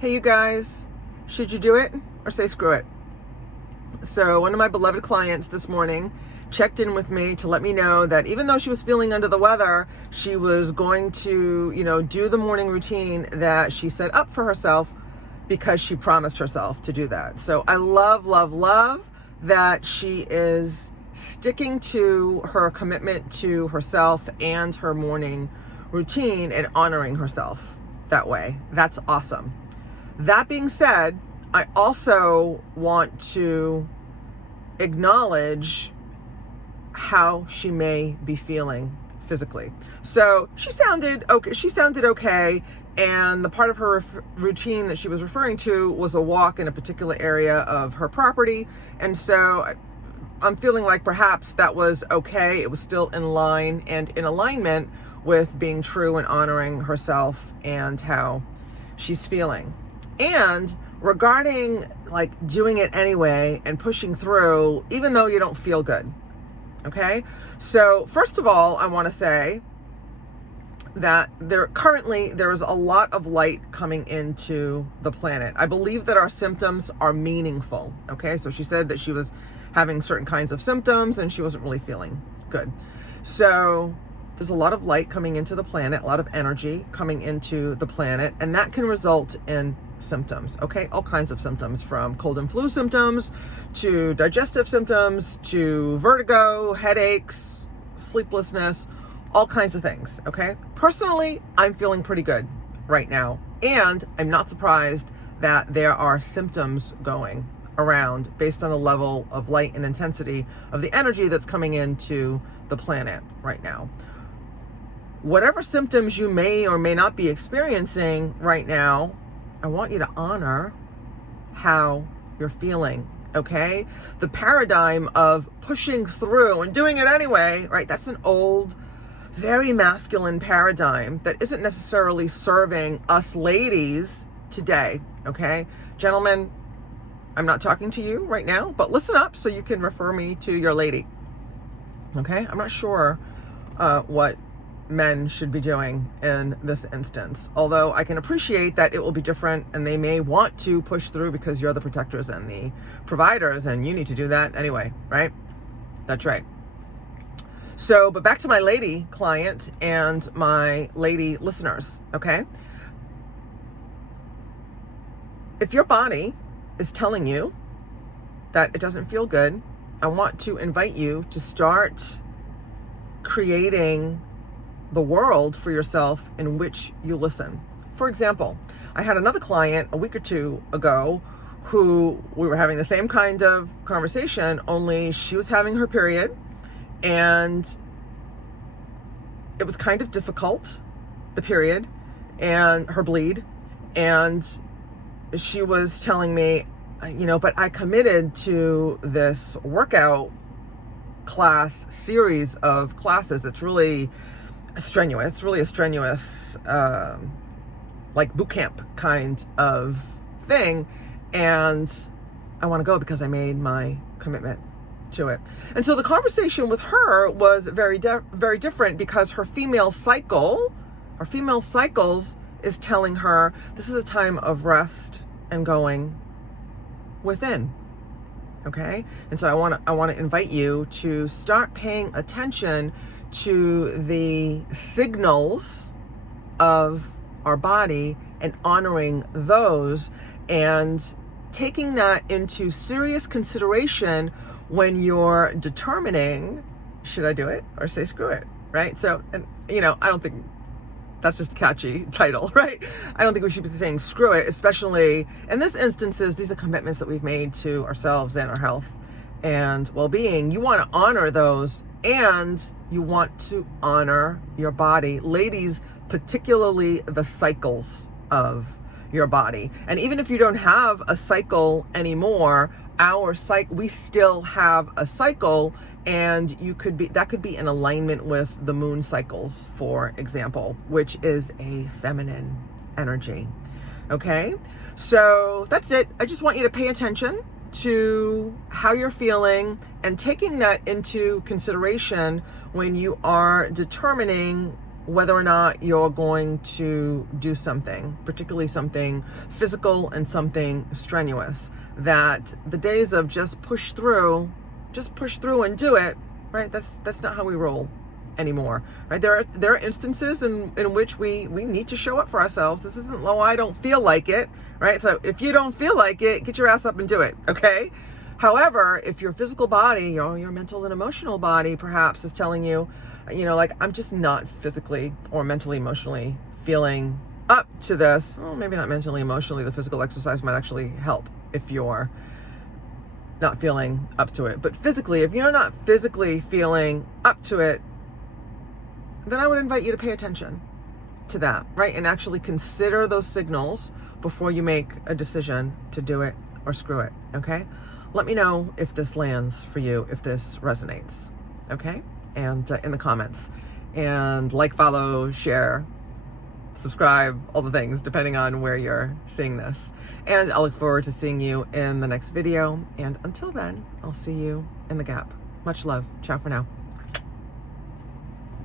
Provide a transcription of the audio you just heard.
Hey, you guys, should you do it or say screw it? So one of my beloved clients this morning checked in with me to let me know that even though she was feeling under the weather, she was going to, do the morning routine that she set up for herself because she promised herself to do that. So I love, love, love that she is sticking to her commitment to herself and her morning routine and honoring herself that way. That's awesome. That being said, I also want to acknowledge how she may be feeling physically. So she sounded okay. And the part of her routine that she was referring to was a walk in a particular area of her property. And so I'm feeling like perhaps that was okay. It was still in line and in alignment with being true and honoring herself and how she's feeling. And regarding like doing it anyway and pushing through, even though you don't feel good. Okay. So first of all, I want to say that there is a lot of light coming into the planet. I believe that our symptoms are meaningful. Okay. So she said that she was having certain kinds of symptoms and she wasn't really feeling good. So there's a lot of light coming into the planet, a lot of energy coming into the planet, and that can result in symptoms. Okay. All kinds of symptoms, from cold and flu symptoms to digestive symptoms to vertigo, headaches, sleeplessness, all kinds of things. Okay. Personally, I'm feeling pretty good right now. And I'm not surprised that there are symptoms going around based on the level of light and intensity of the energy that's coming into the planet right now. Whatever symptoms you may or may not be experiencing right now, I want you to honor how you're feeling, okay? The paradigm of pushing through and doing it anyway, right? That's an old, very masculine paradigm that isn't necessarily serving us ladies today, okay? Gentlemen, I'm not talking to you right now, but listen up so you can refer me to your lady, okay? I'm not sure what men should be doing in this instance, although I can appreciate that it will be different and they may want to push through because you're the protectors and the providers and you need to do that anyway, right? That's right. So, but back to my lady client and my lady listeners, okay? If your body is telling you that it doesn't feel good, I want to invite you to start creating the world for yourself in which you listen. For example, I had another client a week or two ago who we were having the same kind of conversation, only she was having her period and it was kind of difficult, the period and her bleed. And she was telling me, but I committed to this workout class series of classes. It's really strenuous. It's really a strenuous, like boot camp kind of thing. And I want to go because I made my commitment to it. And so the conversation with her was very different because her female cycles is telling her this is a time of rest and going within. Okay. And so I want to invite you to start paying attention to the signals of our body and honoring those and taking that into serious consideration when you're determining, should I do it or say screw it, right? So, and I don't think that's just a catchy title, right? I don't think we should be saying screw it, especially in this instances. These are commitments that we've made to ourselves and our health and well-being. You want to honor those and you want to honor your body. Ladies, particularly the cycles of your body. And even if you don't have a cycle anymore, we still have a cycle, and that could be in alignment with the moon cycles, for example, which is a feminine energy. Okay. So that's it. I just want you to pay attention to how you're feeling and taking that into consideration when you are determining whether or not you're going to do something, particularly something physical and something strenuous. That the days of just push through and do it, right? That's not how we roll anymore, right? There are instances in which we need to show up for ourselves. This isn't, oh, I don't feel like it, right? So if you don't feel like it, get your ass up and do it, okay? However, if your physical body, your mental and emotional body perhaps is telling you, like, I'm just not physically or mentally, emotionally feeling up to this. Well, maybe not mentally, emotionally. The physical exercise might actually help if you're not feeling up to it. But physically, if you're not physically feeling up to it, then I would invite you to pay attention to that, right? And actually consider those signals before you make a decision to do it or screw it, okay? Let me know if this lands for you, if this resonates, okay? And in the comments. And like, follow, share, subscribe, all the things, depending on where you're seeing this. And I'll look forward to seeing you in the next video. And until then, I'll see you in the gap. Much love. Ciao for now.